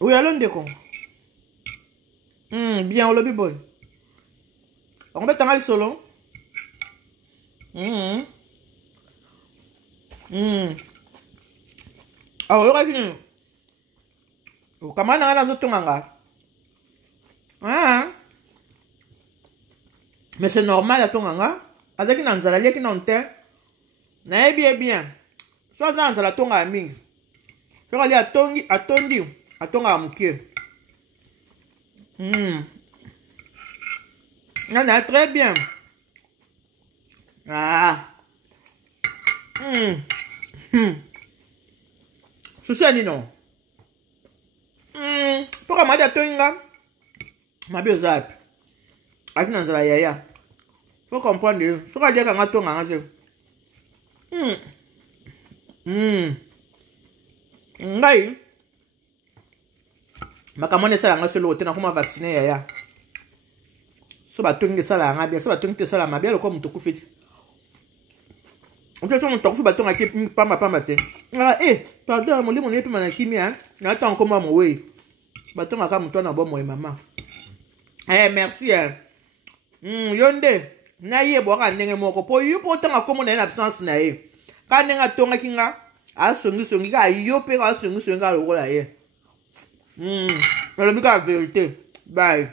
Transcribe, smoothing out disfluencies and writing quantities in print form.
Oui, allons ndeko. Bien, on lobby boy. On va t'en aller solo. Ah, on va finir. Comment on a la zoto manga? Mais c'est normal à ton manga. Avec une anzala qui n'ont pas. N'a bien. Soit ça anzala ton ami. Je vais aller à Tongi, à Tondi, à Tonga à Mouké. Non, très bien. Souci non. Pourquoi m'a dit à Tonga? Ma bio zap. Avec Nanzala Yaya. Faut comprendre. Faut dire qu'on a Tonga. Ngai. Makamone sala nga solo tena kuma vacciner Yaya. So ba tongi sala nga bien, so ba tongi sala ma bien ko muto kufiti. On peut faire un tofu baton à qui pas ma tête. Pardon, mon lit mon épée mana kimia. N'attends comment mon way. Baton à comme toi na bon moi maman. Merci. Yonde. Na ye boka ndenge moko po yo po tanga comme na absence na ye. Ka nenga tonga kinga. A songi ka yo pe ka songi ka lokola ye. Le but la vérité. Bye.